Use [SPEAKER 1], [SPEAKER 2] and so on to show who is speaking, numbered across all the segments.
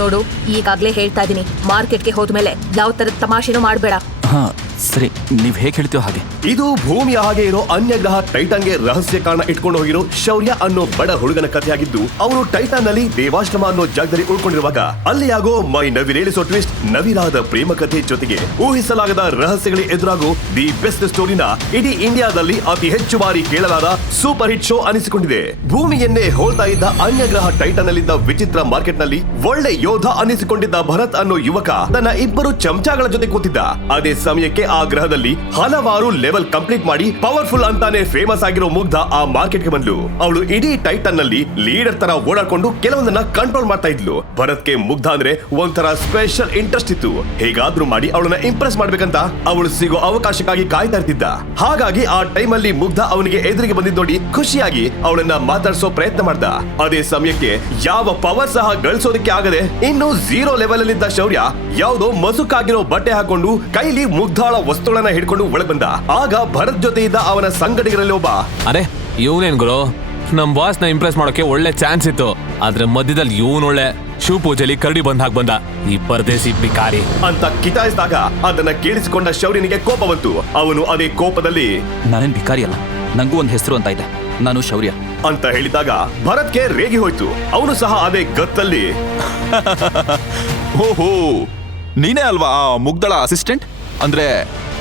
[SPEAKER 1] ನೋಡು ಈಗಾಗ್ಲೇ ಹೇಳ್ತಾ ಇದೀನಿ ಮಾರ್ಕೆಟ್ಗೆ ಹೋದ್ಮೇಲೆ ಯಾವ ತರದ ತಮಾಷೆನೂ ಮಾಡ್ಬೇಡ.
[SPEAKER 2] ಸರಿ, ನೀವ್ ಹೇಗೆ ಹೇಳ್ತೀವೋ ಹಾಗೆ.
[SPEAKER 3] ಇದು ಭೂಮಿಯ ಹಾಗೆ ಇರೋ ಅನ್ಯ ಗ್ರಹ ಟೈಟಾನ್ಗೆ ರಹಸ್ಯ ಕಾರಣ ಇಟ್ಕೊಂಡು ಹೋಗಿರೋ ಶೌರ್ಯ ಅನ್ನೋ ಬಡ ಹುಡುಗನ ಕಥೆಯಾಗಿದ್ದು, ಅವರು ಟೈಟಾನ್ನಲ್ಲಿ ದೇವಾಶ್ರಮ ಅನ್ನೋ ಜಾಗದಲ್ಲಿ ಉಳ್ಕೊಂಡಿರುವಾಗ ಅಲ್ಲಿ ಆಗೋ ಮೈ ನವಿರೇಳಿಸೋ ಟ್ವಿಸ್ಟ್ ನವಿರಾದ ಪ್ರೇಮ ಕಥೆ ಜೊತೆಗೆ ಊಹಿಸಲಾಗದ ರಹಸ್ಯಗಳಿಗೆ ಎದುರಾಗೋ ದಿ ಬೆಸ್ಟ್ ಸ್ಟೋರಿನ ಇಡೀ ಇಂಡಿಯಾದಲ್ಲಿ ಅತಿ ಹೆಚ್ಚು ಬಾರಿ ಕೇಳಲಾದ ಸೂಪರ್ ಹಿಟ್ ಶೋ ಅನಿಸಿಕೊಂಡಿದೆ. ಭೂಮಿಯನ್ನೇ ಹೋಲ್ತಾ ಇದ್ದ ಅನ್ಯ ಗ್ರಹ ಟೈಟಾನ್ ನಲ್ಲಿದ್ದ ವಿಚಿತ್ರ ಮಾರ್ಕೆಟ್ನಲ್ಲಿ ಒಳ್ಳೆ ಯೋಧ ಅನಿಸಿಕೊಂಡಿದ್ದ ಭರತ್ ಅನ್ನೋ ಯುವಕ ತನ್ನ ಇಬ್ಬರು ಚಮಚಾಗಳ ಜೊತೆ ಕೂತಿದ್ದ. ಅದೇ ಸಮಯಕ್ಕೆ ಆ ಗ್ರಹದಲ್ಲಿ ಹಲವಾರು ಲೆವೆಲ್ ಕಂಪ್ಲೀಟ್ ಮಾಡಿ ಪವರ್ಫುಲ್ ಅಂತಾನೆ ಫೇಮಸ್ ಆಗಿರೋ ಮುಗ್ಧ ಆ ಮಾರ್ಕೆಟ್ಗೆ ಬಂದ್ಲು. ಅವಳು ಇಡೀ ಟೈಟನ್ನಲ್ಲಿ ಲೀಡರ್ ತರ ಓಡಾಡ್ಕೊಂಡು ಕೆಲವೊಂದನ್ನ ಕಂಟ್ರೋಲ್ ಮಾಡ್ತಾ ಇದ್ಲು. ಭರತ್ಗೆ ಮುಗ್ಧ ಅಂದ್ರೆ ಒಂಥರ ಸ್ಪೆಷಲ್ ಇಂಟ್ರೆಸ್ಟ್ ಇತ್ತು. ಹೇಗಾದ್ರೂ ಮಾಡಿ ಅವಳನ್ನ ಇಂಪ್ರೆಸ್ ಮಾಡ್ಬೇಕಂತ ಅವಳು ಸಿಗೋ ಅವಕಾಶಕ್ಕಾಗಿ ಕಾಯ್ತಾ ಇರ್ತಿದ್ದ. ಹಾಗಾಗಿ ಆ ಟೈಮ್ ಅಲ್ಲಿ ಮುಗ್ಧ ಅವನಿಗೆ ಎದುರಿಗೆ ಬಂದಿದ್ ನೋಡಿ ಖುಷಿಯಾಗಿ ಅವಳನ್ನ ಮಾತಾಡಿಸೋ ಪ್ರಯತ್ನ ಮಾಡ್ದ. ಅದೇ ಸಮಯಕ್ಕೆ ಯಾವ ಪವರ್ ಸಹ ಗಳಿಸೋದಕ್ಕೆ ಆಗದೆ ಇನ್ನು ಜೀರೋ ಲೆವೆಲ್ ಅಲ್ಲಿದ್ದ ಶೌರ್ಯ ಯಾವುದೋ ಮಸುಕಾಗಿರೋ ಬಟ್ಟೆ ಹಾಕೊಂಡು ಕೈಲಿ ಮುಗ್ಧಾಳ ವಸ್ತುಗಳನ್ನ ಹಿಡ್ಕೊಂಡು ಒಳಗ್ ಬಂದ. ಆಗ ಭರತ್ ಜೊತೆ ಇದ್ದ ಅವನ ಸಂಗಡಿಗರಲ್ಲಿ ಒಬ್ಬ.
[SPEAKER 4] ಅರೆ ಇವನೇನ್ ಗುರು? ನಮ್ ಬಾಸ್ನ ಇಂಪ್ರೆಸ್ ಮಾಡೋಕೆ ಒಳ್ಳೆ ಚಾನ್ಸ್ ಇತ್ತು. ಆದ್ರೆ ಮಧ್ಯದಲ್ಲಿ ಇವನ್ ಒಳ್ಳೆ ಶಿವ ಪೂಜೆಲಿ ಕರಡಿ ಬಂದ್ ಹಾಕ್ ಬಂದ. ಈ ಪರದೇಶಿ ಬಿಕಾರಿ
[SPEAKER 3] ಅಂತ ಕಿತಾಯಿಸಿದಾಗ ಅದನ್ನ ಕೇಳಿಸಿಕೊಂಡ ಶೌರ್ಯನಿಗೆ ಕೋಪ ಬಂತು. ಅವನು ಅದೇ ಕೋಪದಲ್ಲಿ
[SPEAKER 2] ನಾನೇನ್ ಭಿಕಾರಿ ಅಲ್ಲ ನಂಗೂ ಒಂದ್ ಹೆಸರು ಅಂತ ಇದೆ. ನಾನು ಶೌರ್ಯ.
[SPEAKER 3] ಅಂತ ಹೇಳಿದಾಗ ಭರತ್ಗೆ ರೇಗಿ ಹೋಯ್ತು. ಅವನು ಸಹ ಅದೇ ಗತ್ತಲ್ಲಿ.
[SPEAKER 5] ಓಹೋ ನೀನೇ ಅಲ್ವಾ ಆ ಮುಗ್ದಳ ಅಸಿಸ್ಟೆಂಟ್ ಅಂದ್ರೆ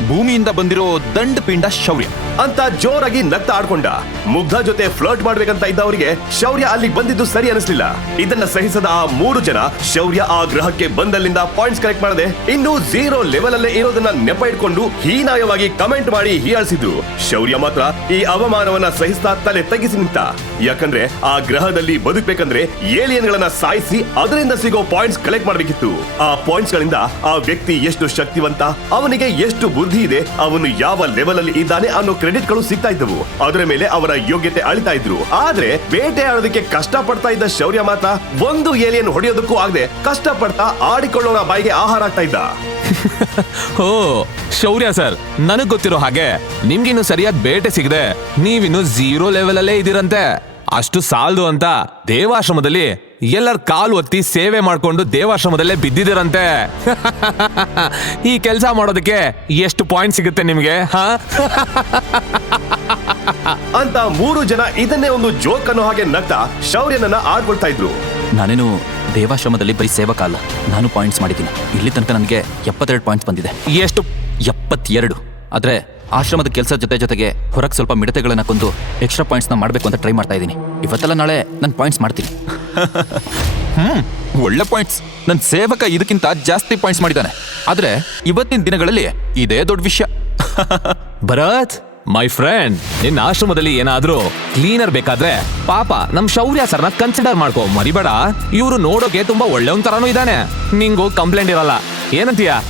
[SPEAKER 5] ಭೂಮಿಯಿಂದ ಬಂದಿರೋ ದಂಡ ಪಿಂಡ ಶೌರ್ಯ.
[SPEAKER 3] ಅಂತ ಜೋರಾಗಿ ನಗ್ತಾ ಆಡ್ಕೊಂಡ. ಮುಗ್ಧ ಜೊತೆ ಫ್ಲರ್ಟ್ ಮಾಡ್ಬೇಕಂತ ಇದ್ದ ಅವರಿಗೆ ಶೌರ್ಯ ಅಲ್ಲಿ ಬಂದಿದ್ದು ಸರಿ ಅನಿಸ್ಲಿಲ್ಲ. ಇದನ್ನ ಸಹಿಸದ ಆ ಮೂರು ಜನ ಶೌರ್ಯ ಆ ಗ್ರಹಕ್ಕೆ ಬಂದಲ್ಲಿಂದ ಪಾಯಿಂಟ್ಸ್ ಕಲೆಕ್ಟ್ ಮಾಡದೆ ಇನ್ನು ಝೀರೋ ಲೆವೆಲ್ ಅಲ್ಲೇ ಇರೋದನ್ನ ನೆಪ ಇಟ್ಕೊಂಡು ಹೀನಾಯವಾಗಿ ಕಮೆಂಟ್ ಮಾಡಿ ಹೀಯಾಳಿಸಿದ್ರು. ಶೌರ್ಯ ಮಾತ್ರ ಈ ಅವಮಾನವನ್ನ ಸಹಿಸ್ತಾ ತಲೆ ತಗ್ಗಿಸಿ ನಿಂತ. ಯಾಕಂದ್ರೆ ಆ ಗ್ರಹದಲ್ಲಿ ಬದುಕಬೇಕಂದ್ರೆ ಏಲಿಯನ್ ಗಳನ್ನ ಸಾಯಿಸಿ ಅದರಿಂದ ಸಿಗೋ ಪಾಯಿಂಟ್ಸ್ ಕಲೆಕ್ಟ್ ಮಾಡಬೇಕಿತ್ತು. ಆ ಪಾಯಿಂಟ್ಸ್ ಗಳಿಂದ ಆ ವ್ಯಕ್ತಿ ಎಷ್ಟು ಶಕ್ತಿವಂತ, ಅವನಿಗೆ ಎಷ್ಟು ಬುದ್ಧಿ ಇದೆ, ಅವನು ಯಾವ ಲೆವೆಲ್ ಅಲ್ಲಿ ಇದ್ದಾನೆ ಅನ್ನೋ ಕ್ರೆಡಿಟ್ಗಳು ಸಿಗ್ತಾ ಇದ್ದವು. ಅದರ ಮೇಲೆ ಅವರ ಯೋಗ್ಯತೆ ಅಳಿತಾ ಇದ್ರು. ಆದ್ರೆ ಬೇಟೆಯಾಡೋದಕ್ಕೆ ಕಷ್ಟ ಪಡ್ತಾ ಇದ್ದ ಶೌರ್ಯ ಮಾತ್ರ ಒಂದು ಏಲಿಯನ್ ಹೊಡೆಯೋದಕ್ಕೂ ಆಗದೆ ಕಷ್ಟ ಪಡ್ತಾ ಬಾಯಿಗೆ ಆಹಾರ ಆಗ್ತಾ ಇದ್ದ.
[SPEAKER 4] ಓ, ಶೌರ್ಯ ಸರ್. ನನಗ್ ಗೊತ್ತಿರೋ ಹಾಗೆ ನಿಮ್ಗಿನ್ನು ಸರಿಯಾದ ಬೇಟೆ ಸಿಗದೆ ನೀವಿನ್ನು ಝೀರೋ ಲೆವೆಲ್ ಅಲ್ಲೇ ಇದೀರಂತೆ ಅಷ್ಟು ಸಾಲದು ಅಂತ ದೇವಾಶ್ರಮದಲ್ಲಿ ಎಲ್ಲರ ಕಾಲು ಒತ್ತಿ ಸೇವೆ ಮಾಡ್ಕೊಂಡು ದೇವಾಶ್ರಮದಲ್ಲೇ ಬಿದ್ದಿದ್ದೀರಂತೆ. ಈ ಕೆಲಸ ಮಾಡೋದಕ್ಕೆ ಎಷ್ಟು ಪಾಯಿಂಟ್ ಸಿಗುತ್ತೆ ನಿಮ್ಗೆ ಹಾ?
[SPEAKER 3] ಅಂತ ಮೂರು ಜನ ಇದನ್ನೇ ಒಂದು ಜೋಕ್ ಅನ್ನೋ ಹಾಗೆ ನಗ್ತಾ ಶೌರ್ಯನನ್ನ ಆಡ್ಕೊಳ್ತಾ ಇದ್ರು.
[SPEAKER 2] ನಾನೇನು ದೇವಾಶ್ರಮದಲ್ಲಿ ಬರೀ ಸೇವಕ ಅಲ್ಲ ನಾನು ಪಾಯಿಂಟ್ಸ್ ಮಾಡಿದ್ದೀನಿ. ಇಲ್ಲಿ ತನಕ ನನಗೆ ಎಪ್ಪತ್ತೆರಡು ಪಾಯಿಂಟ್ಸ್ ಬಂದಿದೆ.
[SPEAKER 4] ಎಷ್ಟು?
[SPEAKER 2] ಎಪ್ಪತ್ತೆರಡು. ಆದ್ರೆ ಆಶ್ರಮದ ಕೆಲಸ ಜೊತೆ ಜೊತೆಗೆ ಹೊರಗೆ ಸ್ವಲ್ಪ ಮಿಡತೆಗಳನ್ನ ಕೊಂದು ಎಕ್ಸ್ಟ್ರಾ ಪಾಯಿಂಟ್ಸ್ನ ಮಾಡಬೇಕು ಅಂತ ಟ್ರೈ ಮಾಡ್ತಾ ಇದ್ದೀನಿ. ಇವತ್ತೆಲ್ಲ ನಾಳೆ ನಾನು ಪಾಯಿಂಟ್ಸ್ ಮಾಡ್ತೀನಿ.
[SPEAKER 5] ಹ್ಮ್, ಒಳ್ಳೆ ಪಾಯಿಂಟ್ಸ್ ನನ್ನ ಸೇವಕ ಇದಕ್ಕಿಂತ ಜಾಸ್ತಿ ಪಾಯಿಂಟ್ಸ್ ಮಾಡಿದ್ದಾನೆ ಆದ್ರೆ ಇವತ್ತಿನ ದಿನಗಳಲ್ಲಿ ಇದೇ ದೊಡ್ಡ ವಿಷಯ.
[SPEAKER 4] ಭರತ್ ಮೈ ಫ್ರೆಂಡ್ ನಿನ್ನ ಆಶ್ರಮದಲ್ಲಿ ಏನಾದ್ರೂ ಕ್ಲೀನರ್ ಬೇಕಾದ್ರೆ ಪಾಪ ನಮ್ ಶೌರ್ಯ ಸರ್ನ ಕನ್ಸಿಡರ್ ಮಾಡ್ಕೋ, ಮರಿಬೇಡ. ಇವ್ರು ನೋಡೋಕೆ ತುಂಬಾ ಒಳ್ಳೆಯವನ್ ತರಾನು ಇದ್ದಾನೆ ನಿಂಗು ಕಂಪ್ಲೇಂಟ್ ಇರಲ್ಲ. ಏನಂತೀಯ?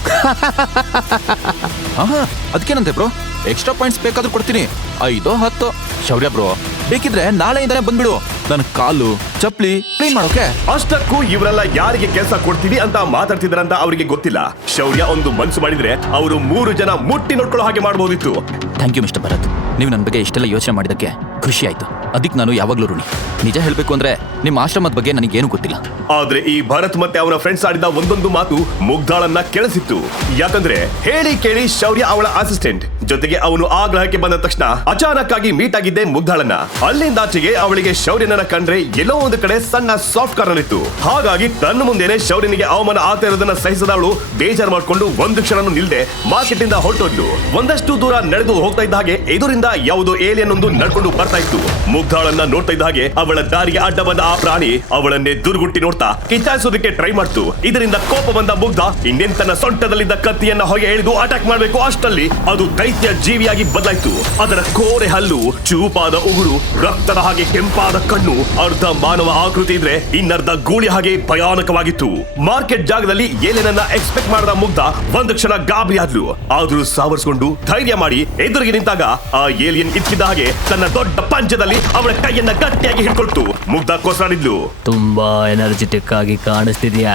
[SPEAKER 5] ಆಹಾ ಅದಕ್ಕೇನಂತೆ ಬ್ರೋ? ಎಕ್ಸ್ಟ್ರಾ ಪಾಯಿಂಟ್ಸ್ ಬೇಕಾದ್ರೂ ಕೊಡ್ತೀನಿ. ಐದೋ ಹತ್ತು. ಶೌರ್ಯ ಬ್ರೋ. ಬೇಕಿದ್ರೆ ನಾಳೆಯಿಂದಾನೆ ಬಂದ್ಬಿಡು. ನನ್ನ ಕಾಲು ಚಪ್ಪಲಿ ಕ್ಲೀನ್ ಮಾಡೋಕೆ.
[SPEAKER 3] ಅಷ್ಟಕ್ಕೂ ಇವರೆಲ್ಲ ಯಾರಿಗೆ ಕೆಲಸ ಕೊಡ್ತೀವಿ ಅಂತ ಮಾತಾಡ್ತಿದ್ರಂತ ಅವರಿಗೆ ಗೊತ್ತಿಲ್ಲ. ಶೌರ್ಯ ಒಂದು ಮನ್ಸು ಮಾಡಿದ್ರೆ ಅವರು ಮೂರು ಜನ ಮುಟ್ಟಿ ನೋಡ್ಕೊಳ್ಳೋ ಹಾಗೆ ಮಾಡಬಹುದಿತ್ತು
[SPEAKER 2] ಥ್ಯಾಂಕ್ ಯು ಮಿಸ್ಟರ್ ಭರತ್. ನೀವು ನನ್ನ ಬಗ್ಗೆ ಇಷ್ಟೆಲ್ಲ ಯೋಚನೆ ಮಾಡಿದಕ್ಕೆ ಖುಷಿ ಆಯ್ತು. ಅದಕ್ಕೆ ನಾನು ಯಾವಾಗಲೂ ಋಣಿ. ನಿಜ ಹೇಳಬೇಕು ಅಂದ್ರೆ ನಿಮ್ಮ ಆಶ್ರಮದ ಬಗ್ಗೆ ನನಗೇನು ಗೊತ್ತಿಲ್ಲ.
[SPEAKER 3] ಆದ್ರೆ ಈ ಭರತ್ ಮತ್ತೆ ಅವನ ಫ್ರೆಂಡ್ಸ್ ಆಡಿದ ಒಂದೊಂದು ಮಾತು ಮುಗ್ಧಾಳನ್ನ ಕೆಳಸಿತ್ತು ಯಾಕಂದ್ರೆ ಹೇಳಿ ಕೇಳಿ ಶೌರ್ಯ ಅವಳ ಅಸಿಸ್ಟೆಂಟ್ ಜೊತೆಗೆ ಅವನು ಆ ಗ್ರಹಕ್ಕೆ ಬಂದ ತಕ್ಷಣ ಅಚಾನಕ್ ಆಗಿ ಮೀಟ್ ಆಗಿದ್ದೆ ಮುಗ್ಧಾಳನ್ನ. ಅಲ್ಲಿಂದಾಚೆಗೆ ಅವಳಿಗೆ ಶೌರ್ಯನನ್ನ ಕಂಡ್ರೆ ಎಲ್ಲೋ ಒಂದು ಕಡೆ ಸಣ್ಣ ಸಾಫ್ಟ್ ಕಾರ್ನರ್ ಇತ್ತು. ಹಾಗಾಗಿ ತನ್ನ ಮುಂದೆನೆ ಶೌರ್ಯನಿಗೆ ಅವಮಾನ ಆಗ್ತಾ ಇರೋದನ್ನ ಸಹಿಸದ ಅವಳು ಬೇಜಾರ್ ಮಾಡ್ಕೊಂಡು ಒಂದು ಕ್ಷಣನೂ ನಿಲ್ದೆ ಮಾರ್ಕೆಟ್ ಇಂದ ಹೊರಟೋದ್ಲು. ಒಂದಷ್ಟು ದೂರ ನಡೆದು ಹೋಗ್ತಾ ಇದ್ದ ಹಾಗೆ ಎದುರಿಂದ ಯಾವುದೋ ಏಲಿಯನ್ ಒಂದು ನಡ್ಕೊಂಡು ಬರ್ತಾ ಇತ್ತು. ಮುಗ್ಧಾಳನ್ನ ನೋಡ್ತಾ ಇದ್ದ ಹಾಗೆ ಅವಳ ದಾರಿಗೆ ಅಡ್ಡ ಬಂದ ಆ ಪ್ರಾಣಿ ಅವಳನ್ನೇ ದುರ್ಗುಟ್ಟಿ ನೋಡ್ತಾ ಕಿತ್ತಾಯಿಸೋದಕ್ಕೆ ಟ್ರೈ ಮಾಡ್ತು. ಇದರಿಂದ ಕೋಪ ಬಂದ ಮುಗ್ಧ ಇನ್ನೇನ್ ತನ್ನ ಸೊಂಟದಲ್ಲಿದ್ದ ಕತ್ತಿಯನ್ನ ಹೊಗೆ ಎಳೆದು ಅಟ್ಯಾಕ್ ಮಾಡಬೇಕು ಅಷ್ಟಲ್ಲಿ ಅದು ದೈತ್ಯ ಜೀವಿಯಾಗಿ ಬದಲಾಯ್ತು. ಅದರ ಕೋರೆ ಹಲ್ಲು, ಚೂಪಾದ ಉಗುರು, ರಕ್ತದ ಹಾಗೆ ಕೆಂಪಾದ ಕಣ್ಣು, ಅರ್ಧ ಮಾನವ ಆಕೃತಿ ಇದ್ರೆ ಇನ್ನರ್ಧ ಗೂಳಿ ಹಾಗೆ ಭಯಾನಕವಾಗಿತ್ತು. ಮಾರ್ಕೆಟ್ ಜಾಗದಲ್ಲಿ ಏನೇನನ್ನ ಎಕ್ಸ್ಪೆಕ್ಟ್ ಮಾಡದ ಮುಗ್ಧ ಒಂದು ಕ್ಷಣ ಗಾಬರಿ ಆದ್ಲು. ಆದ್ರೂ ಸಾವರ್ಸ್ಕೊಂಡು ಧೈರ್ಯ ಮಾಡಿ ಎದುರಿಗೆ ನಿಂತಾಗ ಆ ಏಲಿಯನ್ ಇದ್ದಿದ್ದ ಹಾಗೆ ತನ್ನ ದೊಡ್ಡ ಪಂಚದಲ್ಲಿ ಅವಳ ಕೈಯನ್ನ ಗಟ್ಟಿಯಾಗಿ ಹಿಡ್ಕೊಳ್ತು. ಮುಗ್ಧ ಕೋಸಾಡಿದ್ಲು
[SPEAKER 6] ತುಂಬಾ ಎನರ್ಜೆಟಿಕ್ ಆಗಿ ಕಾಣಿಸ್ತಿದ್ಯಾ?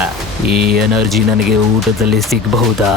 [SPEAKER 6] ಈ ಎನರ್ಜಿ ನನಗೆ ಊಟದಲ್ಲಿ ಸಿಗಬಹುದಾ?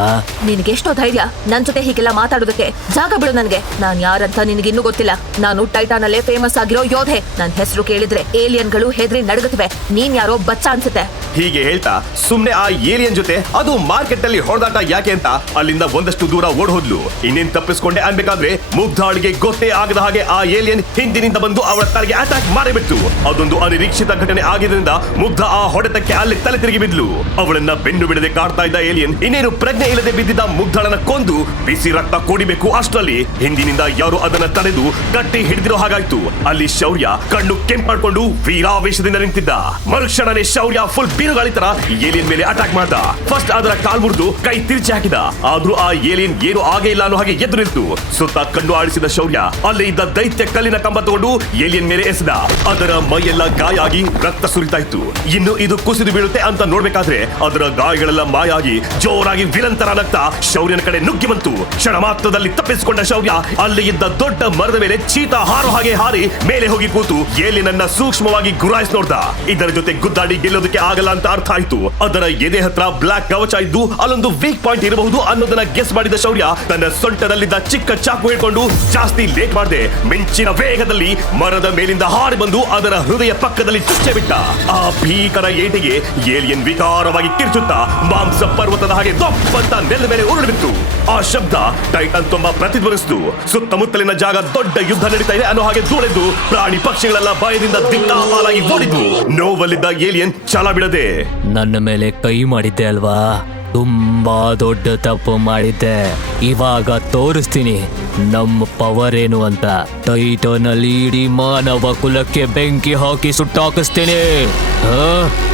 [SPEAKER 1] ನಿನ್ಗೆಷ್ಟೋ ಧೈರ್ಯ. ನನ್ ಜೊತೆ ಹೀಗೆಲ್ಲ ಮಾತಾಡೋದಕ್ಕೆ ಜಾಗ ಬಿಡು ನನ್ಗೆ. ನಾನ್ ಯಾರಂತ ನಿನಗಿನ್ನೂ ಗೊತ್ತಿಲ್ಲ. ನಾನು ಟೈಟಾನ್ ಅಲ್ಲೇ ಫೇಮಸ್ ಆಗಿರೋ ಯೋಧೆ. ನನ್ ಹೆಸರು ಕೇಳಿದ್ರೆ ಏಲಿಯನ್ಗಳು ಹೆದ್ರಿ ನಡಗತ್ವೆ ನೀನ್ ಯಾರೋ ಬಚ್ಚ ಅನ್ಸುತ್ತೆ.
[SPEAKER 3] ಹೀಗೆ ಹೇಳ್ತಾ ಸುಮ್ನೆ ಆ ಏಲಿಯನ್ ಜೊತೆ ಅದು ಮಾರ್ಕೆಟ್ ಅಲ್ಲಿ ಹೊಡೆದಾಟ ಯಾಕೆ ಅಂತ ಅಲ್ಲಿಂದ ಒಂದಷ್ಟು ದೂರ ಓಡ್ ಹೋದ್ಲು ಇನ್ನೇನ್ ತಪ್ಪಿಸ್ಕೊಂಡೆ ಅನ್ಬೇಕಾದ್ರೆ ಮುಗ್ಧಾಳಿಗೆ ಗೊತ್ತೇ ಆಗದ ಹಾಗೆ ಆ ಏಲಿಯನ್ ಹಿಂದಿನಿಂದ ಬಂದು ಅವಳ ತಲೆಗೆ ಅಟ್ಯಾಕ್ ಮಾಡಿಬಿಟ್ಟು ಅದೊಂದು ಅನಿರೀಕ್ಷಿತ ಘಟನೆ ಆಗಿದ್ದರಿಂದ ಮುಗ್ಧ ಆ ಹೊಡೆತಕ್ಕೆ ಅಲ್ಲಿ ತಲೆ ತಿರುಗಿ ಬಿದ್ಲು. ಅವಳನ್ನ ಬೆನ್ನು ಬಿಡದೆ ಕಾಡ್ತಾ ಇದ್ದ ಏಲಿಯನ್ ಇನ್ನೇನು ಪ್ರಜ್ಞೆ ಇಲ್ಲದೆ ಬಿದ್ದಿದ್ದ ಮುಗ್ಧಳನ್ನ ಕೊಂದು ಬಿಸಿ ರಕ್ತ ಕುಡಿಬೇಕು ಅಷ್ಟರಲ್ಲಿ. ಹಿಂದಿನಿಂದ ಯಾರು ಅದನ್ನ ತಡೆದು ಕಟ್ಟಿ ಹಿಡಿದಿರೋ ಹಾಗಾಯ್ತು. ಅಲ್ಲಿ ಶೌರ್ಯ ಕಣ್ಣು ಕೆಂಪಾಡ್ಕೊಂಡು ವೀರಾವೇಶದಿಂದ ನಿಂತಿದ್ದ. ಮರುಕ್ಷಣನೇ ಶೌರ್ಯ ಫುಲ್ ಬೀರುಗಾಳಿ ತರ ಏಲಿಯನ್ ಮೇಲೆ ಅಟ್ಯಾಕ್ ಮಾಡ್ದ. ಫಸ್ಟ್ ಅದರ ಕಾಲ್ ಮುರಿದು ಕೈ ತಿರುಚಿ ಹಾಕಿದ. ಆದ್ರೂ ಆ ಏಲಿಯನ್ ಏನು ಆಗೇ ಇಲ್ಲ ಅನ್ನೋ ಹಾಗೆ ಎದ್ದು ನಿಂತು. ಸುತ್ತ ಕಣ್ಣು ಆಡಿಸಿದ ಶೌರ್ಯ ಅಲ್ಲಿ ಇದ್ದ ದೈತ್ಯ ಕಲ್ಲಿನ ಕಂಬ ತಗೊಂಡು ಏಲಿಯನ್ ಮೇಲೆ ಎಸೆದ, ಅದರ ಮೈಯೆಲ್ಲ ಗಾಯ ಆಗಿ ರಕ್ತ ಸುರಿತಾ ಇತ್ತು ಇನ್ನು ಇದು ಕುಸಿದು ಬೀಳುತ್ತೆ ಅಂತ ನೋಡ್ಬೇಕಾದ್ರೆ ಅದರ ಗಾಯಗಳೆಲ್ಲ ಮಾಯಾಗಿ ಜೋರಾಗಿ ವಿಲಂತರ ತರ ನಗ್ತಾ ಶೌರ್ಯನ ಕಡೆ ನುಗ್ಗಿ ಬಂತು. ಕ್ಷಣ ಮಾತ್ರದಲ್ಲಿ ತಪ್ಪಿಸಿಕೊಂಡ ಶೌರ್ಯ ಅಲ್ಲಿ ಇದ್ದ ದೊಡ್ಡ ಮರದ ಮೇಲೆ ಚೀತಾ ಹಾರೋ ಹಾಗೆ ಹಾರಿ ಮೇಲೆ ಹೋಗಿ ಕೂತು ಏಲಿಯನನ್ನ ಸೂಕ್ಷ್ಮವಾಗಿ ಗುರಾಯಿಸ್ ನೋಡ್ದ. ಇದರ ಜೊತೆ ಗುದ್ದಾಡಿ ಗೆಲ್ಲೋದಕ್ಕೆ ಆಗಲ್ಲ ಅಂತ ಅರ್ಥ ಆಯ್ತು. ಅದರ ಎದೆ ಹತ್ರ ಬ್ಲಾಕ್ ಕವಚ ಇದ್ದು ಅಲ್ಲೊಂದು ವೀಕ್ ಪಾಯಿಂಟ್ ಇರಬಹುದು ಅನ್ನೋದನ್ನ ಗೆಸ್ ಮಾಡಿದ ಶೌರ್ಯ ತನ್ನ ಸೊಂಟದಲ್ಲಿದ್ದ ಚಿಕ್ಕ ಚಾಕು ಹಿಡ್ಕೊಂಡು ಜಾಸ್ತಿ ಲೇಟ್ ಮಾಡದೆ. ಮಿಂಚಿನ ವೇಗದಲ್ಲಿ ಮರದ ಮೇಲಿಂದ ಹಾರಿ ಬಂದು ಅದರ ಹೃದಯ ಪಕ್ಕದಲ್ಲಿ ಚುಚ್ಚೆ ಬಿಟ್ಟ. ಆ ಭೀಕರ ಏಟಿಗೆ ಏಲಿಯನ್ ವಿಕಾರವಾಗಿ ಕಿರ್ಚುತ್ತಾ ಮಾಂಸ ಪರ್ವತದ ಹಾಗೆ ದೊಪ್ಪಂತ ನೆಲದ ಮೇಲೆ ಉರುಳು ಬಿತ್ತು ಆ ಶಬ್ದ ಟೈಟನ್ ತುಂಬಾ ಪ್ರತಿಧ್ವನಿಸಿತು. ಸುತ್ತಮುತ್ತಲಿನ ಜಾಗ ದೊಡ್ಡ ಯುದ್ಧ ನಡೀತಾ ಇದೆ ಅನ್ನೋ ಹಾಗೆ ಧೂಳೆದ್ದು ಪ್ರಾಣಿ ಪಕ್ಷಿಗಳೆಲ್ಲ ಭಯದಿಂದ ದಿಕ್ಕಾಪಾಲಾಗಿ ಓಡಿದ್ವು. ನೋವಲ್ಲಿದ್ದ ಏಲಿಯನ್ ಛಲ ಬಿಡದೆ.
[SPEAKER 6] ನನ್ನ ಮೇಲೆ ಕೈ ಮಾಡಿದ್ದೆ ಅಲ್ವಾ? ತುಂಬಾ ದೊಡ್ಡ ತಪ್ಪು ಮಾಡಿದ್ದೆ. ಇವಾಗ ತೋರಿಸ್ತೀನಿ. ನಮ್ಮ ಪವರ್ ಏನು ಅಂತ? ಟೈಟನಲ್ಲಿ ಇಡೀ ಮಾನವ ಕುಲಕ್ಕೆ ಬೆಂಕಿ ಹಾಕಿ ಸುಟ್ಟಾಕಿಸ್ತೇನೆ?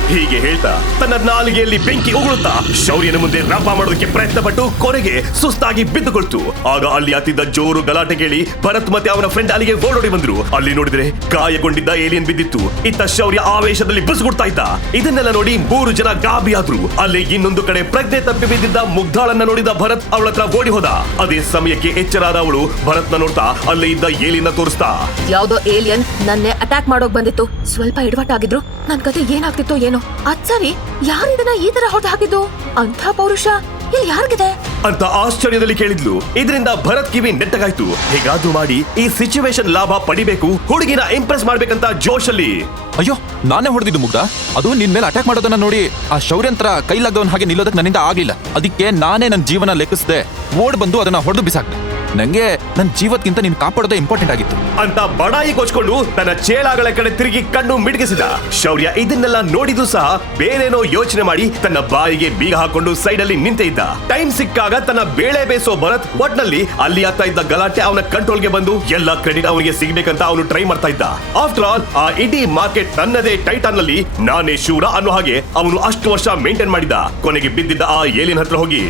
[SPEAKER 3] ಹೀಗೆ ಹೇಳ್ತಾ ತನ್ನ ನಾಲಿಗೆಯಲ್ಲಿ ಬೆಂಕಿ ಉಗುಳುತ್ತಾ ಶೌರ್ಯನ ಮುಂದೆ ರಬ್ಬ ಮಾಡೋದಕ್ಕೆ ಪ್ರಯತ್ನ ಪಟ್ಟು ಕೊನೆಗೆ ಸುಸ್ತಾಗಿ ಬಿದ್ದುಕೊಳ್ತು. ಆಗ ಅಲ್ಲಿ ಅತ್ತಿದ್ದ ಜೋರು ಗಲಾಟೆ ಕೇಳಿ ಭರತ್ ಮತ್ತೆ ಅವನ ಫ್ರೆಂಡ್ ಅಲ್ಲಿಗೆ ಓಡೋಡಿ ಬಂದ್ರು. ಅಲ್ಲಿ ನೋಡಿದ್ರೆ ಗಾಯಗೊಂಡಿದ್ದ ಏಲಿಯನ್ ಬಿದ್ದಿತ್ತು. ಇತ್ತ ಶೌರ್ಯ ಆವೇಶದಲ್ಲಿ ಬಿಸುಗುಡ್ತಾ ಇದ್ದ. ಇದನ್ನೆಲ್ಲ ನೋಡಿ ಮೂರು ಜನ ಗಾಬಿಯಾದ್ರು ಅಲ್ಲಿ ಇನ್ನೊಂದು ಕಡೆ ಪ್ರಜ್ಞೆ ತಪ್ಪಿ ಬಿದ್ದಿದ್ದ ಮುಗ್ಧಾಳನ್ನ ನೋಡಿದ ಭರತ್ ಅವಳ ಹತ್ರ ಓಡಿ ಹೋದ. ಅದೇ ಸಮಯಕ್ಕೆ ಎಚ್ಚರಾದ ಅವಳು ಭರತ್ನ ನೋಡ್ತಾ ಅಲ್ಲಿ ಇದ್ದ ಏಲಿಯನ್ನ ತೋರಿಸ್ತಾ.
[SPEAKER 1] ಯಾವ್ದೋ ಏಲಿಯನ್ ನನ್ನೆ ಅಟ್ಯಾಕ್ ಮಾಡೋಕ್ ಬಂದಿತ್ತು. ಸ್ವಲ್ಪ ಎಡವಟ್ಟಾಗಿದ್ರು ನನ್ ಕತೆ ಏನಾಗ್ತಿತ್ತು ಏನೋ. ಅಚ್ಚರಿ ಸರಿ. ಯಾರು ಇದನ್ನ ಈ ತರ ಹೊಡೆದು ಹಾಕಿದ್ದು? ಅಂತ ಪೌರುಷ. ಇಲ್ಲಿ ಯಾರಿಗಿದೆ?
[SPEAKER 3] ಅಂತ ಆಶ್ಚರ್ಯದಲ್ಲಿ ಕೇಳಿದ್ಲು. ಇದರಿಂದ ಭರತ್ ಕಿವಿ ನೆಟ್ಟಗಾಯ್ತು. ಹೇಗಾದ್ರೂ ಮಾಡಿ ಈ ಸಿಚುವೇಶನ್ ಲಾಭ ಪಡಿಬೇಕು ಹುಡುಗಿನ ಇಂಪ್ರೆಸ್ ಮಾಡ್ಬೇಕಂತ ಜೋಶಲ್ಲಿ.
[SPEAKER 5] ಅಯ್ಯೋ ನಾನೇ ಹೊಡೆದಿದ್ದು ಮುಗ್ಧ ಅದು ನಿನ್ ಮೇಲೆ ಅಟ್ಯಾಕ್ ಮಾಡೋದನ್ನ ನೋಡಿ ಆ ಶೌರ್ಯಂತ್ರ ಕೈಲಾಗದವನ್ ಹಾಗೆ ನಿಲ್ಲೋದಕ್ಕೆ ನನ್ನಿಂದ ಆಗ್ಲಿಲ್ಲ. ಅದಕ್ಕೆ ನಾನೇ ನನ್ನ ಜೀವನ ಲೆಕ್ಕಿಸದೆ ಓಡ್ ಬಂದು ಅದನ್ನ ಹೊಡೆದು ಬಿಸಾಕ್ದೆ. ನಂಗೆ ನನ್ನ ಜೀವಕ್ಕಿಂತ ನೀನ್ ಕಾಪಾಡೋದೇ ಇಂಪಾರ್ಟೆಂಟ್ ಆಗಿತ್ತು.
[SPEAKER 3] ಅಂತ ಬಡಾಯಿ ಕೊಚ್ಕೊಂಡು ತನ್ನ ಚೇಲಾಗಳ ಕಡೆ ತಿರುಗಿ ಕಣ್ಣು ಮಿಡುಗಿಸಿದ ಶೌರ್ಯ ಇದನ್ನೆಲ್ಲ ನೋಡಿದ್ರು ಸಹ ಬೇರೇನೋ ಯೋಚನೆ ಮಾಡಿ ತನ್ನ ಬಾಯಿಗೆ ಬೀಗ ಹಾಕೊಂಡು ಸೈಡ್ ಅಲ್ಲಿ ನಿಂತೇ ಇದ್ದ. ಟೈಮ್ ಸಿಕ್ಕಾಗ ತನ್ನ ಬೇಳೆ ಬೇಸೋ ಭರತ್ ಒಟ್ನಲ್ಲಿ ಅಲ್ಲಿ ಆಗ್ತಾ ಇದ್ದ ಗಲಾಟೆ ಅವನ ಕಂಟ್ರೋಲ್ಗೆ ಬಂದು ಎಲ್ಲ ಕ್ರೆಡಿಟ್ ಅವನಿಗೆ ಸಿಗ್ಬೇಕಂತ ಅವನು ಟ್ರೈ ಮಾಡ್ತಾ ಇದ್ದ. ಆಫ್ಟರ್ ಆಲ್ ಆ ಇಡೀ ಮಾರ್ಕೆಟ್ ತನ್ನದೇ ಟೈಟಾನ್ನಲ್ಲಿ ನಾನೇ ಶೂರ ಅನ್ನೋ ಹಾಗೆ ಅವನು ಅಷ್ಟು ವರ್ಷ ಮೇಂಟೈನ್ ಮಾಡಿದ ಕೊನೆಗೆ ಬಿದ್ದಿದ್ದ ಆ ಏಲಿನ ಹತ್ರ ಹೋಗಿ.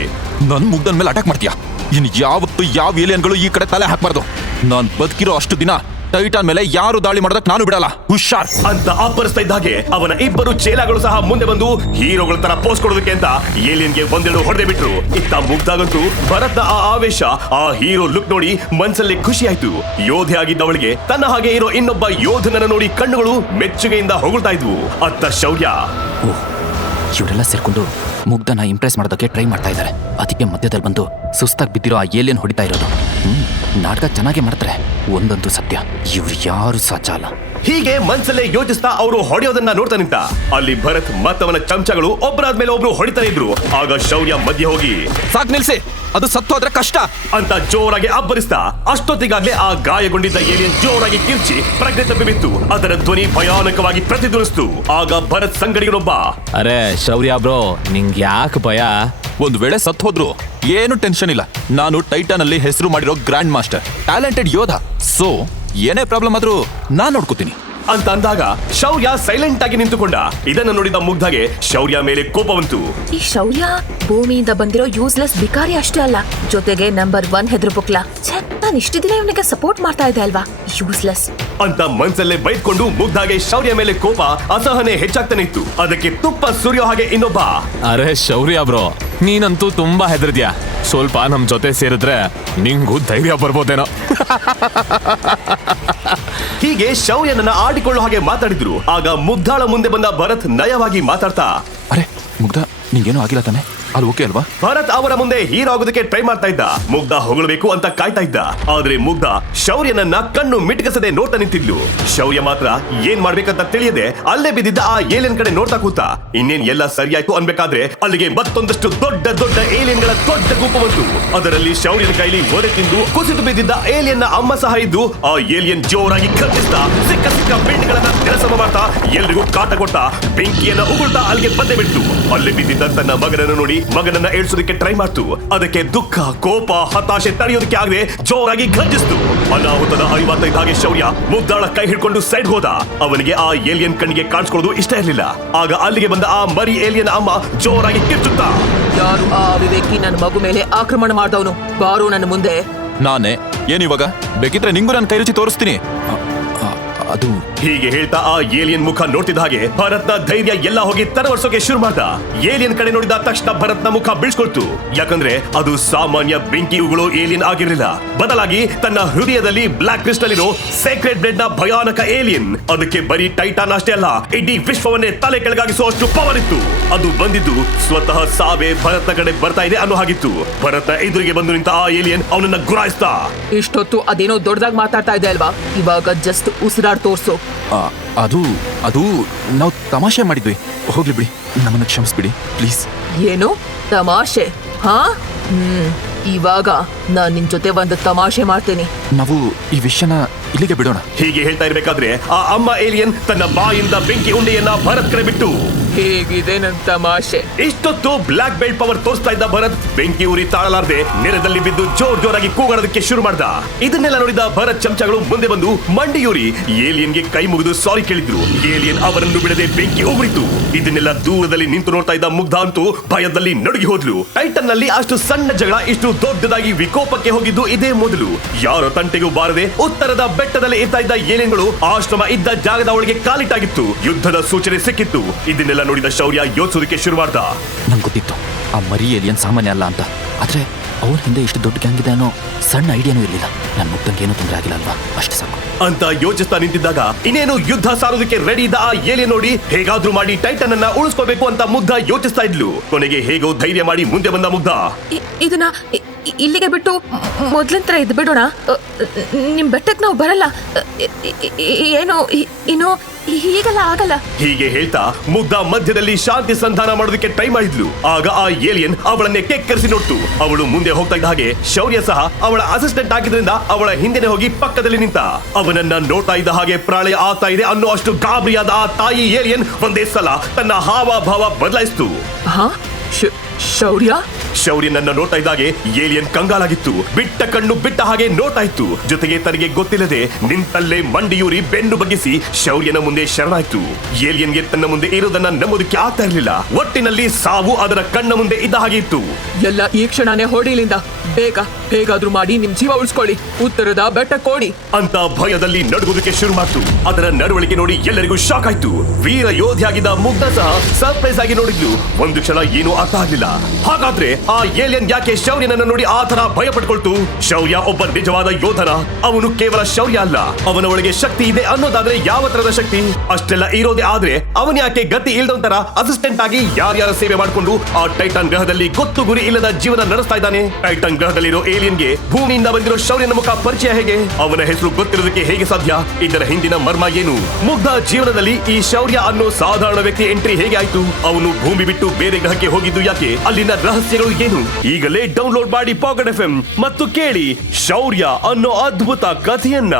[SPEAKER 5] ನನ್ ಮುಗ್ದನ್ ಮೇಲೆ ಅಟ್ಯಾಕ್ ಮಾಡ್ತೀಯಾ? ಇನ್ ಯಾವತ್ತು ಯಾವ ಏಲಿಯನ್ಗಳು ಈ ಕಡೆ ತಲೆ ಹಾಕ್ಬಾರ್ದು. ನಾನ್ ಬದುಕಿರೋ ಅಷ್ಟು ದಿನ ಟೈಟಾನ್ ಮೇಲೆ ಯಾರು ದಾಳಿ ಮಾಡೋದಕ್ಕೆ ನಾನು ಬಿಡಲ್ಲ. ಹುಷಾರ್.
[SPEAKER 3] ಅಂತ ಅಪ್ಪರಿಸ್ತಾ ಇದ್ದ ಹಾಗೆ ಅವನ ಇಬ್ಬರು ಚೇಲಾಗಳು ಸಹ ಮುಂದೆ ಬಂದು ಹೀರೋಗಳ ತರ ಪೋಸ್ಟ್ ಕೊಡೋದಕ್ಕೆ ಅಂತ ಏಲಿಯನ್ಗೆ ಒಂದೆರಡು ಹೊಡೆದೇ ಬಿಟ್ರು. ಇತ್ತ ಮುಗ್ದಾಗಂತೂ ಭರತ್ನ ಆ ಆವೇಶ ಆ ಹೀರೋ ಲುಕ್ ನೋಡಿ ಮನ್ಸಲ್ಲಿ ಖುಷಿ ಆಯ್ತು. ಯೋಧೆ ಆಗಿದ್ದವಳಿಗೆ ತನ್ನ ಹಾಗೆ ಇರೋ ಇನ್ನೊಬ್ಬ ಯೋಧನನ್ನ ನೋಡಿ ಕಣ್ಣುಗಳು ಮೆಚ್ಚುಗೆಯಿಂದ ಹೊಗಳ್ತಾ ಇದ್ವು. ಅತ್ತ ಶೌರ್ಯ.
[SPEAKER 2] ಓಹ್. ಇವರೆಲ್ಲ ಸೇರ್ಕೊಂಡು ಮುಗ್ಧನ ಇಂಪ್ರೆಸ್ ಮಾಡೋದಕ್ಕೆ ಟ್ರೈ ಮಾಡ್ತಾ ಇದ್ದಾರೆ ಅದಕ್ಕೆ ಮಧ್ಯದಲ್ಲಿ ಬಂದು ಸುಸ್ತಾಗಿ ಬಿದ್ದಿರೋ ಆ ಏಲಿಯನ್ ಹೊಡಿತಾ ಇರೋದು. ಹ್ಮ್, ನಾಟಕ ಚೆನ್ನಾಗೇ ಮಾಡ್ತಾರೆ. ಒಂದಂತೂ ಸತ್ಯ. ಇವ್ರು ಯಾರು ಸಾಚ ಅಲ್ಲ
[SPEAKER 3] ಹೀಗೆ ಮನ್ಸಲ್ಲೇ ಯೋಚಿಸ್ತಾ ಅವರು ಹೊಡೆಯೋದನ್ನ ನೋಡ್ತಾ ನಿಂತ. ಅಲ್ಲಿ ಭರತ್ ಮತ್ತವನ ಚಮಚಗಳು ಒಬ್ಬರಾದ್ಮೇಲೆ ಒಬ್ರು ಹೊಡಿತಾ ಇದ್ರು. ಆಗ ಶೌರ್ಯ ಮಧ್ಯೆ ಹೋಗಿ.
[SPEAKER 5] ಸಾಕ್ ನಿಲ್ಸಿ ಅದು ಸತ್ತು ಆದ್ರೆ ಕಷ್ಟ.
[SPEAKER 3] ಅಂತ ಜೋರಾಗಿ ಅಬ್ಬರಿಸ್ತಾ ಅಷ್ಟೊತ್ತಿಗಾಗ್ಲೇ ಆ ಗಾಯಗೊಂಡಿದ್ದ ಏಲಿಯನ್ ಜೋರಾಗಿ ಕಿರ್ಚಿ ಪ್ರಜ್ಞೆ ತಪ್ಪಿ ಬಿತ್ತು ಅದರ ಧ್ವನಿ ಭಯಾನಕವಾಗಿ ಪ್ರತಿಧ್ವನಿಸ್ತು. ಆಗ ಭರತ್ ಸಂಗಡಿಗನೊಬ್ಬ
[SPEAKER 4] ಅರೆ ಶೌರ್ಯ ಬ್ರೋ ನಿಂಗ್ ಯಾಕೆ ಭಯ?
[SPEAKER 5] ಒಂದ್ ವೇಳೆ ಸತ್ ಹೋದ್ರು ಏನು ಟೆನ್ಷನ್ ಇಲ್ಲ. ನಾನು ಟೈಟನ್ ಅಲ್ಲಿ ಹೆಸರು ಮಾಡಿರೋ ಗ್ರ್ಯಾಂಡ್ ಮಾಸ್ಟರ್ ಟ್ಯಾಲೆಂಟೆಡ್ ಯೋಧ. ಸೊ ಏನೇ ಪ್ರಾಬ್ಲಮ್ ಆದರೂ ನಾನು ನೋಡ್ಕೋತೀನಿ.
[SPEAKER 3] ಅಂತ ಅಂದಾಗ ಶೌರ್ಯ ಸೈಲೆಂಟ್ ಆಗಿ ನಿಂತುಕೊಂಡ. ಇದನ್ನು ನೋಡಿದ ಮುಗ್ಧಾಗೆ ಶೌರ್ಯ ಮೇಲೆ ಕೋಪ ಬಂತು.
[SPEAKER 1] ಈ ಶೌರ್ಯ ಭೂಮಿಯಿಂದ ಬಂದಿರೋ ಯೂಸ್ಲೆಸ್ ಬಿಕಾರಿ ಅಷ್ಟೇ ಅಲ್ಲ. ಜೊತೆಗೆ ನಂಬರ್ ಒನ್ ಹೆದ್ರು ಬುಕ್ಲ ನಾನು ಇಷ್ಟು ದಿನ ಇವನಿಗೆ ಸಪೋರ್ಟ್ ಮಾಡ್ತಾ ಇದ್ದೆ ಅಲ್ವಾ? ಯೂಸ್ಲೆಸ್
[SPEAKER 3] ಅಂತ ಮನ್ಸಲ್ಲೇ ಬೈದ್ಕೊಂಡು ಮುಗ್ಧಾಗೆ ಶೌರ್ಯ ಮೇಲೆ ಕೋಪ ಅಸಹನೆ ಹೆಚ್ಚಾಗ್ತಾನೆ ಇತ್ತು ಅದಕ್ಕೆ ತುಪ್ಪ ಸುರಿಯೋ ಹಾಗೆ ಇನ್ನೊಬ್ಬ.
[SPEAKER 4] ಅರೆ ಶೌರ್ಯ ಬ್ರೋ ನೀನಂತೂ ತುಂಬಾ ಹೆದರ್ದ್ಯಾ? ಸ್ವಲ್ಪ ನಮ್ ಜೊತೆ ಸೇರಿದ್ರೆ ನಿಂಗೂ ಧೈರ್ಯ ಬರ್ಬೋದೇನೋ.
[SPEAKER 3] ಹೀಗೆ ಶೌರ್ಯನನ್ನ ಆಡಿಕೊಳ್ಳೋ ಹಾಗೆ ಮಾತಾಡಿದ್ರು. ಆಗ ಮುಗ್ಧಾಳ ಮುಂದೆ ಬಂದ ಭರತ್ ನಯವಾಗಿ ಮಾತಾಡ್ತಾ,
[SPEAKER 5] ಅರೆ, ಮುಗ್ಧ, ನಿಂಗೇನು ಆಗಿಲ್ಲ ತಾನೆ? ಅದು ಓಕೆ ಅಲ್ವಾ?
[SPEAKER 3] ಭರತ್ ಅವರ ಮುಂದೆ ಹೀರೋ ಆಗೋದಕ್ಕೆ ಟ್ರೈ ಮಾಡ್ತಾ ಇದ್ದ. ಮುಗ್ಧ ಹೊಗಳಬೇಕು ಅಂತ ಕಾಯ್ತಾ ಇದ್ದ. ಆದ್ರೆ ಮುಗ್ಧ ಶೌರ್ಯನನ್ನ ಕಣ್ಣು ಮಿಟ್ಕಸದೆ ನೋಡ್ತಾ ನಿಂತಿದ್ಲು. ಶೌರ್ಯ ಮಾತ್ರ ಏನ್ ಮಾಡ್ಬೇಕಂತ ತಿಳಿಯದೆ ಅಲ್ಲೇ ಬಿದ್ದಿದ್ದ ಆ ಏಲಿಯನ್ ಕಡೆ ನೋಡ್ತಾ ಕೂತ. ಇನ್ನೇನ್ ಎಲ್ಲ ಸರಿಯಾಯ್ತು ಅನ್ಬೇಕಾದ್ರೆ ಅಲ್ಲಿಗೆ ಮತ್ತೊಂದಷ್ಟು ದೊಡ್ಡ ದೊಡ್ಡ ಏಲಿಯನ್ಗಳ ದೊಡ್ಡ ಗುಂಪು ಬಂತು. ಅದರಲ್ಲಿ ಶೌರ್ಯನ ಕೈಲಿ ಒಡೆ ತಿಂದು ಕುಸಿದು ಬಿದ್ದಿದ್ದ ಏಲಿಯನ್ನ ಅಮ್ಮ ಸಹ ಇದ್ದು ಆ ಏಲಿಯನ್ ಜೋರಾಗಿ ಕತ್ತಿಸ್ತಾ ಸಿಕ್ಕ ಸಿಕ್ಕ ಬೆಂಡ್ಗಳನ್ನ ಕೆಲಸ ಮಾಡ್ತಾ ಎಲ್ರಿಗೂ ಕಾಟ ಕೊಟ್ಟ ಬೆಂಕಿಯನ್ನ ಉಗುಳ್ತಾ ಅಲ್ಲಿಗೆ ಬಂದೆ ಬಿಟ್ಟು ಅಲ್ಲಿ ಬಿದ್ದಿದ್ದ ತನ್ನ ಮಗನನ್ನು ನೋಡಿ ಮಗನನ್ನ ಏಳ್ಸೋದಕ್ಕೆ ಟ್ರೈ ಮಾಡ್ತು. ಅದಕ್ಕೆ ದುಃಖ ಕೋಪ ಹತಾಶೆ ತಡೆಯೋದಕ್ಕೆ ಆಗದೆ ಜೋರಾಗಿ ಗರ್ಜಿಸ್ತು ಅನಾಹುತದ ಐವತ್ತೈದು ಹಾಗೆ ಶೌರ್ಯ ಮುದ್ದಾಳ ಕೈ ಹಿಡ್ಕೊಂಡು ಸೈಡ್ ಹೋದ. ಅವನಿಗೆ ಆ ಏಲಿಯನ್ ಕಣ್ಣಿಗೆ ಕಾಣಿಸ್ಕೊಳ್ಳೋದು ಇಷ್ಟ ಇರಲಿಲ್ಲ. ಆಗ ಅಲ್ಲಿಗೆ ಬಂದ ಆ ಮರಿ ಏಲಿಯನ್ ಅಮ್ಮ ಜೋರಾಗಿ ಕಿರ್ಚುತ್ತಾ.
[SPEAKER 1] ಯಾರು ಆ ವಿವೇಕಿ ನನ್ನ ಮಗು ಮೇಲೆ ಆಕ್ರಮಣ ಮಾಡ್ದವನು? ಬಾರು ನನ್ನ ಮುಂದೆ.
[SPEAKER 5] ನಾನೇ. ಏನಿವಾಗ ಬೇಕಿದ್ರೆ ನಿಂಗೂ ನಾನು ಕೈ ರುಚಿ ತೋರಿಸ್ತೀನಿ.
[SPEAKER 2] ಅದು.
[SPEAKER 3] ಹೀಗೆ ಹೇಳ್ತಾ ಆ ಏಲಿಯನ್ ಮುಖ ನೋಡ್ತಿದ್ದ ಹಾಗೆ ಭರತ್ನ ಧೈರ್ಯ ಎಲ್ಲ ಹೋಗಿ ತರವರ್ಸೋಕೆ ಶುರು ಮಾಡ್ದ. ಏಲಿಯನ್ ಕಡೆ ನೋಡಿದ ತಕ್ಷಣ ಭರತ್ನ ಮುಖ ಬೀಳ್ಸ್ಕೊಳ್ತು. ಯಾಕಂದ್ರೆ ಅದು ಸಾಮಾನ್ಯ ಬೆಂಕಿ ಉಗುಳು ಏಲಿಯನ್ ಆಗಿರಲಿಲ್ಲ. ಬದಲಾಗಿ ತನ್ನ ಹೃದಯದಲ್ಲಿ ಬ್ಲಾಕ್ ಕ್ರಿಸ್ಟಲ್ ಇರೋ ಸೇಕ್ರೆಡ್ನ ಭಯಾನಕ ಏಲಿಯನ್. ಅದಕ್ಕೆ ಬರೀ ಟೈಟಾನ್ ಅಷ್ಟೇ ಅಲ್ಲ, ಇಡೀ ವಿಶ್ವವನ್ನೇ ತಲೆ ಕೆಳಗಾಗಿಸುವಷ್ಟು ಪವರ್ ಇತ್ತು. ಅದು ಬಂದಿದ್ದು ಸ್ವತಃ ಸಾವೇ ಭರತ್ನ ಕಡೆ ಬರ್ತಾ ಇದೆ ಅನ್ನೋ ಹಾಗಿತ್ತು. ಭರತ್ನ ಎದುರಿಗೆ ಬಂದು ನಿಂತ ಆ ಏಲಿಯನ್ ಅವನನ್ನ ಗುರಾಯಿಸ್ತಾ
[SPEAKER 1] ಇಷ್ಟೊತ್ತು ಅದೇನೋ ದೊಡ್ಡದಾಗಿ ಮಾತಾಡ್ತಾ ಇದೆ ಅಲ್ವಾ? ಇವಾಗ ಜಸ್ಟ್ ತೋರ್ಸು.
[SPEAKER 5] ಆ, ಅದು ಅದು ನಾವು ತಮಾಷೆ ಮಾಡಿದ್ವಿ. ಹೋಗ್ಲಿ ಬಿಡಿ ನಮ್ಮನ್ನು ಕ್ಷಮಿಸ್ಬಿಡಿ ಪ್ಲೀಸ್.
[SPEAKER 1] ಏನು? ತಮಾಷೆ? ಹಾ? ಹ್ಮ್ ಇವಾಗ ನಾನ್ ನಿನ್ ಜೊತೆ ಒಂದು ತಮಾಷೆ ಮಾಡ್ತೇನೆ.
[SPEAKER 5] ನಾವು ಈ ವಿಷಯನ ಇಲ್ಲಿಗೆ ಬಿಡೋಣ.
[SPEAKER 3] ಹೀಗೆ ಹೇಳ್ತಾ ಇರ್ಬೇಕಾದ್ರೆ ಆ ಅಮ್ಮ ಏಲಿಯನ್ ತನ್ನ ಬಾಯಿಂದ ಬೆಂಕಿ ಉಂಡೆಯನ್ನ ಭರತ್ ಕಡೆ ಬಿಟ್ಟು.
[SPEAKER 1] ಹೇಗಿದೆ ನನ್ ತಮಾಷೆ?
[SPEAKER 3] ಇಷ್ಟೊತ್ತು ಬ್ಲಾಕ್ ಬೆಲ್ಟ್ ಪವರ್ ತೋರಿಸ್ತಾ ಇದ್ದ ಭರತ್ ಬೆಂಕಿ ಉರಿ ತಾಳಲಾರದೆ ನೆಲದಲ್ಲಿ ಬಿದ್ದು ಜೋರ್ ಜೋರಾಗಿ ಕೂಗಾಡೋದಕ್ಕೆ ಶುರು ಮಾಡ್ದ. ಇದನ್ನೆಲ್ಲ ನೋಡಿದ ಭರತ್ ಚಮಚಗಳು ಮುಂದೆ ಬಂದು ಮಂಡಿಯೂರಿ ಏಲಿಯನ್ಗೆ ಕೈ ಮುಗಿದು ಸಾರಿ ಕೇಳಿದ್ರು. ಏಲಿಯನ್ ಅವರನ್ನು ಬಿಡದೆ ಬೆಂಕಿ ಉಗುರಿತು ಇದನ್ನೆಲ್ಲ ದೂರದಲ್ಲಿ ನಿಂತು ನೋಡ್ತಾ ಇದ್ದ ಮುಗ್ಧ ಅಂತೂ ಭಯದಲ್ಲಿ ನಡುಗಿ ಹೋದ್ಲು. ಟೈಟನ್ನಲ್ಲಿ ಅಷ್ಟು ಸಣ್ಣ ಜಗಳ, ಇಷ್ಟು ದೊಡ್ಡದಾಗಿ ವಿಕೋಪಕ್ಕೆ ಹೋಗಿದ್ದು ಇದೇ ಮೊದಲು. ಯಾರ ತಂಟೆಗೂ ಬಾರದೆ ಉತ್ತರದ ಬೆಟ್ಟದಲ್ಲಿ ಇರ್ತಾ ಇದ್ದ ಏಲಿಯನ್ಗಳು ಆಶ್ರಮ ಇದ್ದ ಜಾಗದ ಒಳಗೆ ಕಾಲಿಟ್ಟಾಗಿತ್ತು. ಯುದ್ಧದ ಸೂಚನೆ ಸಿಕ್ಕಿತ್ತು. ಇದನ್ನೆಲ್ಲ ನೋಡಿದ ಶೌರ್ಯ ಯೋಚಿಸೋದಕ್ಕೆ ಶುರು ಮಾಡ್ದ
[SPEAKER 2] ನಂಗೆ ಗೊತ್ತಿತ್ತು. ಆ ಮರಿ ಏಲಿಯನ್ ಸಾಮಾನ್ಯ ಅಲ್ಲ ಅಂತ. ಆದ್ರೆ ಅವ್ರ ಹಿಂದೆ ಇಷ್ಟು ದೊಡ್ಡ ಗ್ಯಾಂಗ್ ಇದೆ ಅನ್ನೋ ಸಣ್ಣ ಐಡಿಯಾನೂ ಇರಲಿಲ್ಲ. ನನ್ನ ಮುಕ್ತಂಗೆ ಏನೂ ತೊಂದರೆ ಆಗಿಲ್ಲ ಅಲ್ವಾ? ಅಷ್ಟು ಸಾಕು.
[SPEAKER 3] ಅಂತ ಯೋಚಿಸ್ತಾ ನಿಂತಿದ್ದಾಗ ಇನ್ನೇನು ಯುದ್ಧ ಸಾರೋದಕ್ಕೆ ರೆಡಿ ಇದ್ದ ಆ ಏಲಿಯ ನೋಡಿ ಹೇಗಾದ್ರೂ ಮಾಡಿ ಟೈಟನ್ ಅನ್ನ ಉಳಿಸ್ಕೋಬೇಕು ಅಂತ ಮುಗ್ಧ ಯೋಚಿಸ್ತಾ ಇದ್ಲು. ಕೊನೆಗೆ ಹೇಗೋ ಧೈರ್ಯ ಮಾಡಿ ಮುಂದೆ ಬಂದ ಮುಗ್ಧ.
[SPEAKER 1] ಇದನ್ನ ಇಲ್ಲಿಗೆ ಬಿಟ್ಟು ಮೊದ್ಲಿನ ತರ ಇದ್ ಬಿಡೋಣ? ನಿಮ್ಮ ಬೆಟ್ಟಕ್ಕೆ ಬೆಟ್ಟಕ್ ನಾವು ಬರಲ್ಲ. ಏನು ಇನ್ನು ಹೀಗೆಲ್ಲ ಆಗಲ್ಲ.
[SPEAKER 3] ಹೀಗೆ ಹೇಳ್ತಾ ಮುಗ್ಧ ಮಧ್ಯದಲ್ಲಿ ಶಾಂತಿ ಸಂಧಾನ ಮಾಡೋದಕ್ಕೆ ಟ್ರೈ ಮಾಡಿದ್ಲು ಆಗ ಆ ಏಲಿಯನ್ ಅವಳನ್ನೇ ಕೆಕ್ಕರಿಸಿ ನೋಡ್ತು. ಅವಳು ಮುಂದೆ ಹೋಗ್ತಾ ಇದ್ದ ಹಾಗೆ ಶೌರ್ಯ ಸಹ ಅವಳ ಅಸಿಸ್ಟೆಂಟ್ ಆಗಿದ್ರಿಂದ ಅವಳ ಹಿಂದೆ ಹೋಗಿ ಪಕ್ಕದಲ್ಲಿ ನಿಂತ. ಅವನನ್ನ ನೋಡ್ತಾ ಇದ್ದ ಹಾಗೆ ಪ್ರಾಣಿ ಆಗ್ತಾ ಇದೆ ಅನ್ನೋ ಅಷ್ಟು ಗಾಬರಿಯಾದ ಆ ತಾಯಿ ಏಲಿಯನ್ ಒಂದೇ ಸಲ ತನ್ನ ಹಾವಭಾವ ಬದಲಾಯಿಸ್ತು.
[SPEAKER 1] ಹಾ? ಶ- ಶೌರ್ಯ?
[SPEAKER 3] ಶೌರ್ಯನನ್ನ ನೋಡ್ತಾ ಇದ್ದಾಗೆ ಏಲಿಯನ್ ಕಂಗಾಲಾಗಿತ್ತು. ಬಿಟ್ಟ ಕಣ್ಣು ಬಿಟ್ಟ ಹಾಗೆ ನೋಡ್ತಾ ಇತ್ತು. ಜೊತೆಗೆ ತನಗೆ ಗೊತ್ತಿಲ್ಲದೆ ನಿಂತಲ್ಲೇ ಮಂಡಿಯೂರಿ ಬೆನ್ನು ಬಗ್ಗಿಸಿ ಶೌರ್ಯನ ಮುಂದೆ ಶರಣಾಯ್ತು. ಏಲಿಯನ್ಗೆ ತನ್ನ ಮುಂದೆ ಇರೋದನ್ನ ನಂಬೋದಕ್ಕೆ ಆಗ್ತಾ ಇರಲಿಲ್ಲ. ಒಟ್ಟಿನಲ್ಲಿ ಸಾವು ಅದರ ಕಣ್ಣ ಮುಂದೆ ಇದ್ದ ಹಾಗೆ ಇತ್ತು.
[SPEAKER 1] ಎಲ್ಲ ಈ ಕ್ಷಣನೇ ಹೊಡಿಲಿಂದ. ಬೇಗ ಹೇಗಾದ್ರೂ ಮಾಡಿ ನಿಮ್ ಜೀವ ಉಳಿಸ್ಕೊಳ್ಳಿ. ಉತ್ತರದ ಬೆಟ್ಟ ಕೋಡಿ.
[SPEAKER 3] ಅಂತ ಭಯದಲ್ಲಿ ನಡುಗೋದಕ್ಕೆ ಶುರು ಮಾಡ್ತು. ಅದರ ನಡವಳಿಕೆ ನೋಡಿ ಎಲ್ಲರಿಗೂ ಶಾಕ್ ಆಯ್ತು. ವೀರ ಯೋಧಿಯಾಗಿದ್ದ ಮುಗ್ಧ ಸಹ ಸರ್ಪ್ರೈಸ್ ಆಗಿ ನೋಡಿದ್ಲು. ಒಂದು ಕ್ಷಣ ಏನೂ ಅರ್ಥ ಆಗ್ಲಿಲ್ಲ. ಹಾಗಾದ್ರೆ ಆ ಏಲಿಯನ್ ಯಾಕೆ ಶೌರ್ಯನನ್ನು ನೋಡಿ ಆ ತರ ಭಯ ಪಡ್ಕೊಳ್ತು ಶೌರ್ಯ ಒಬ್ಬ ನಿಜವಾದ ಯೋಧನ. ಅವನು ಕೇವಲ ಶೌರ್ಯ ಅಲ್ಲ. ಅವನ ಒಳಗೆ ಶಕ್ತಿ ಇದೆ ಅನ್ನೋದಾದ್ರೆ ಯಾವ ತರದ ಶಕ್ತಿ? ಅಷ್ಟೆಲ್ಲ ಇರೋದೇ ಆದ್ರೆ ಅವನ ಯಾಕೆ ಗತಿ ಇಲ್ಲದಂತರ ಅಸಿಸ್ಟೆಂಟ್ ಆಗಿ ಯಾರ್ಯಾರ ಸೇವೆ ಮಾಡ್ಕೊಂಡು ಆ ಟೈಟನ್ ಗ್ರಹದಲ್ಲಿ ಗೊತ್ತು ಗುರಿ ಇಲ್ಲದ ಜೀವನ ನಡೆಸ್ತಾ ಇದ್ದಾನೆ? ಟೈಟನ್ ಗ್ರಹದಲ್ಲಿರೋ ಏಲಿಯನ್ಗೆ ಭೂಮಿಯಿಂದ ಬಂದಿರೋ ಶೌರ್ಯನ ಮುಖ ಪರಿಚಯ ಹೇಗೆ? ಅವನ ಹೆಸರು ಗೊತ್ತಿರೋದಕ್ಕೆ ಹೇಗೆ ಸಾಧ್ಯ? ಇದರ ಹಿಂದಿನ ಮರ್ಮ ಏನು? ಮುಗ್ಧ ಜೀವನದಲ್ಲಿ ಈ ಶೌರ್ಯ ಅನ್ನೋ ಸಾಧಾರಣ ವ್ಯಕ್ತಿ ಎಂಟ್ರಿ ಹೇಗೆ ಆಯ್ತು? ಅವನು ಭೂಮಿ ಬಿಟ್ಟು ಬೇರೆ ಗ್ರಹಕ್ಕೆ ಹೋಗಿದ್ದು ಯಾಕೆ? ಅಲ್ಲಿನ ರಹಸ್ಯಗಳು ಏನು ಈಗಲೇ ಡೌನ್ಲೋಡ್ ಮಾಡಿ ಪಾಕೆಟ್ ಎಫ್ ಮತ್ತು ಕೇಳಿ ಶೌರ್ಯ ಅನ್ನೋ ಅದ್ಭುತ ಕಥೆಯನ್ನ.